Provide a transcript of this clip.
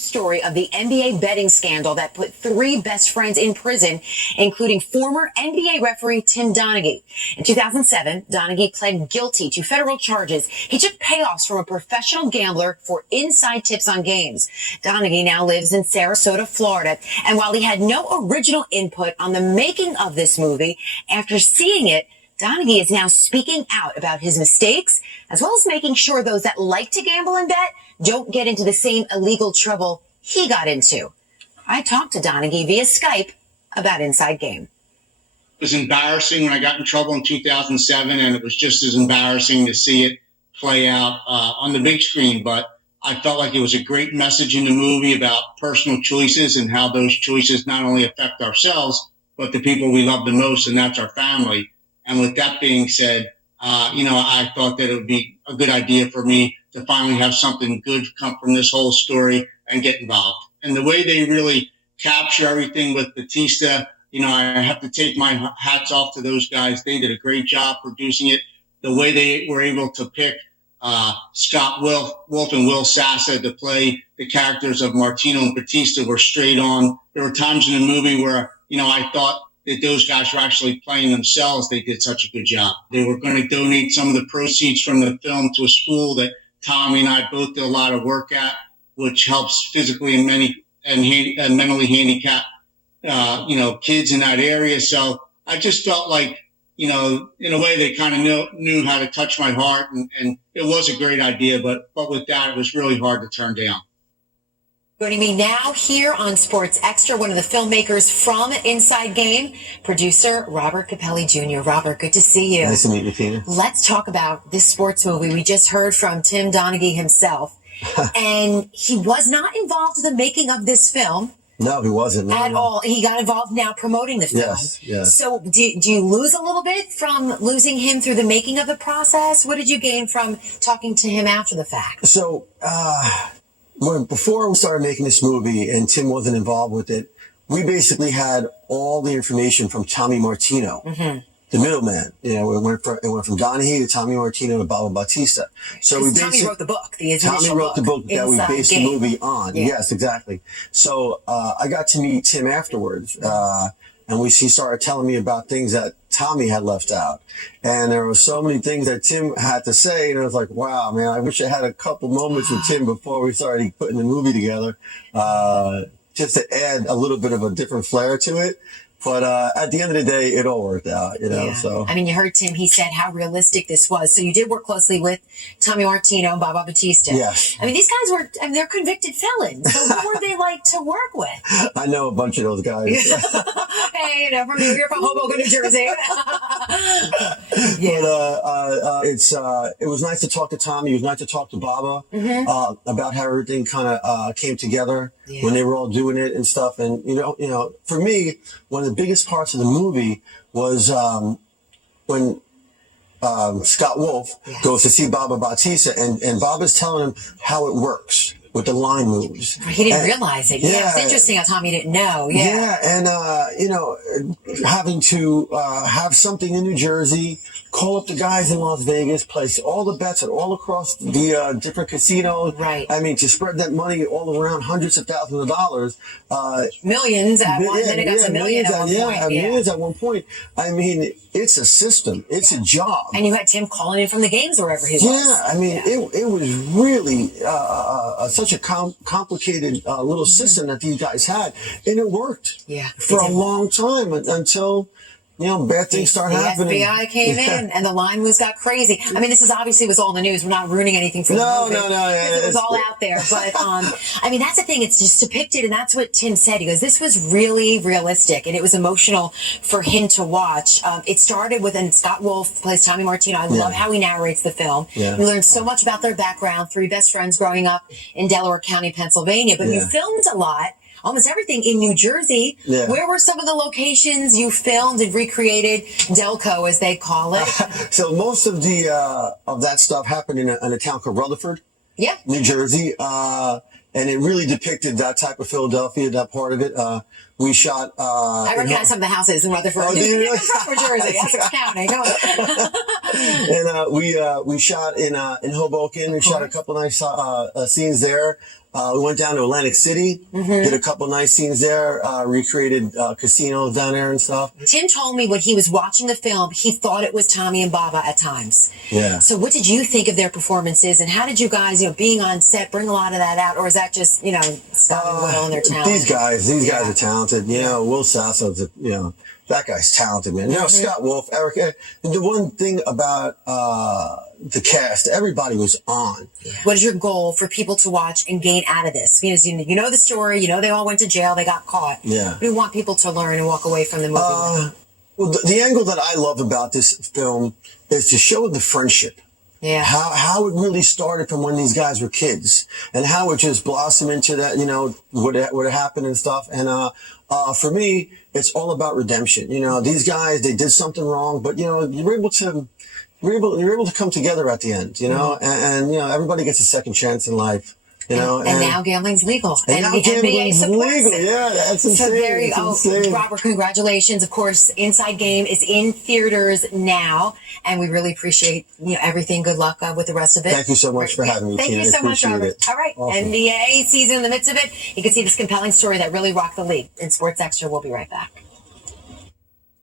Story of the NBA betting scandal that put three best friends in prison, including former NBA referee Tim Donaghy. In 2007, Donaghy pled guilty to federal charges. He took payoffs from a professional gambler for inside tips on games. Donaghy now lives in Sarasota, Florida. And while he had no original input on the making of this movie, after seeing it, Donaghy is now speaking out about his mistakes, as well as making sure those that like to gamble and bet don't get into the same illegal trouble he got into. I talked to Donaghy via Skype about Inside Game. It was embarrassing when I got in trouble in 2007, and it was just as embarrassing to see it play out on the big screen. But I felt like it was a great message in the movie about personal choices and how those choices not only affect ourselves, but the people we love the most, and that's our family. And with that being said, I thought that it would be a good idea for me to finally have something good come from this whole story and get involved. And the way they really capture everything with Batista, I have to take my hats off to those guys. They did a great job producing it. The way they were able to pick Scott Wolf and Will Sassa to play the characters of Martino and Batista were straight on. There were times in the movie where, I thought that those guys were actually playing themselves. They did such a good job. They were going to donate some of the proceeds from the film to a school that Tommy and I both did a lot of work at, which helps physically and mentally handicapped, kids in that area. So I just felt like, in a way they kind of knew how to touch my heart, and it was a great idea. But with that, it was really hard to turn down. Joining me now here on Sports Extra, one of the filmmakers from Inside Game, producer Robert Capelli Jr. Robert, good to see you. Nice to meet you, Tina. Let's talk about this sports movie. We just heard from Tim Donaghy himself, and he was not involved in the making of this film. No, he wasn't. At all. He got involved now promoting the film. Yes. So do you lose a little bit from losing him through the making of the process? What did you gain from talking to him after the fact? So, before we started making this movie and Tim wasn't involved with it, we basically had all the information from Tommy Martino, the middleman. It went from Donaghy to Tommy Martino to Baba Batista. So Tommy wrote the book, Tommy wrote the book that we based the movie on. Yeah. Yes, exactly. So I got to meet Tim afterwards, and he started telling me about things that Tommy had left out. And there were so many things that Tim had to say, and I was like, wow, man, I wish I had a couple moments with Tim before we started putting the movie together, just to add a little bit of a different flair to it. But at the end of the day, it all worked out, so. I mean, you heard Tim, he said how realistic this was. So you did work closely with Tommy Martino and Baba Batista. Yes. I mean, these guys they're convicted felons. So what were they like to work with? I know a bunch of those guys. Hey, from New York, from Hoboken, New Jersey. But it was nice to talk to Tommy. It was nice to talk to Baba about how everything kind of came together when they were all doing it and stuff. And for me, one of the biggest parts of the movie was when Scott Wolf goes to see Baba Batista, and Baba's telling him how it works with the line moves. He didn't realize it. Yeah, it's interesting how Tommy didn't know. And having to have something in New Jersey, call up the guys in Las Vegas, place all the bets all across the different casinos. Right. I mean, to spread that money all around, hundreds of thousands of dollars. Millions at one. Then it got to millions at one point. Millions at one point. I mean, it's a system. It's a job. And you had Tim calling in from the games wherever he was. Yeah, I mean, it was really such a complicated little system that these guys had, and it worked for a long time until bad things start happening. The FBI came in, and the line got crazy. I mean, this is obviously was all in the news. We're not ruining anything for the movie. No. It was all out there. But, I mean, that's the thing. It's just depicted, and that's what Tim said. He goes, this was really realistic, and it was emotional for him to watch. It started with, and Scott Wolf plays Tommy Martino. I love how he narrates the film. Yeah. We learned so much about their background, three best friends growing up in Delaware County, Pennsylvania. But you filmed a lot. Almost everything in New Jersey. Yeah. Where were some of the locations you filmed and recreated, Delco as they call it? So most of that stuff happened in a town called Rutherford, New Jersey, and it really depicted that type of Philadelphia, that part of it. We shot. I recognize some of the houses in Rutherford. Oh, do you really? From New Jersey, Essex County. Go on. And we shot in Hoboken. We shot a couple nice scenes there. We went down to Atlantic City, did a couple nice scenes there, recreated casinos down there and stuff. Tim told me when he was watching the film, he thought it was Tommy and Baba at times. Yeah. So what did you think of their performances, and how did you guys, being on set, bring a lot of that out, or is that just, Scott and Will and their talent? These guys are talented. Will Sasso's, that guy's talented, man. Scott Wolf, Eric. The one thing about the cast, everybody was on. What is your goal for people to watch and gain out of this? Because you know the story, they all went to jail, they got caught. Yeah. We want people to learn and walk away from the movie with. Well, the angle that I love about this film is to show the friendship. Yeah. How it really started from when these guys were kids, and how it just blossomed into that, what happened and stuff. And for me, it's all about redemption. These guys, they did something wrong, but you're able to come together at the end. And everybody gets a second chance in life. And now gambling's legal. And now the NBA gambling's supports legal. it. Yeah, that's insane. So there you It's go. insane. Robert, congratulations. Of course, Inside Game is in theaters now, and we really appreciate everything. Good luck with the rest of it. Thank you so much for having me, Thank Tina. you so much, Appreciate Robert. it. All right, Awesome. NBA season in the midst of it. You can see this compelling story that really rocked the league. In Sports Extra, we'll be right back.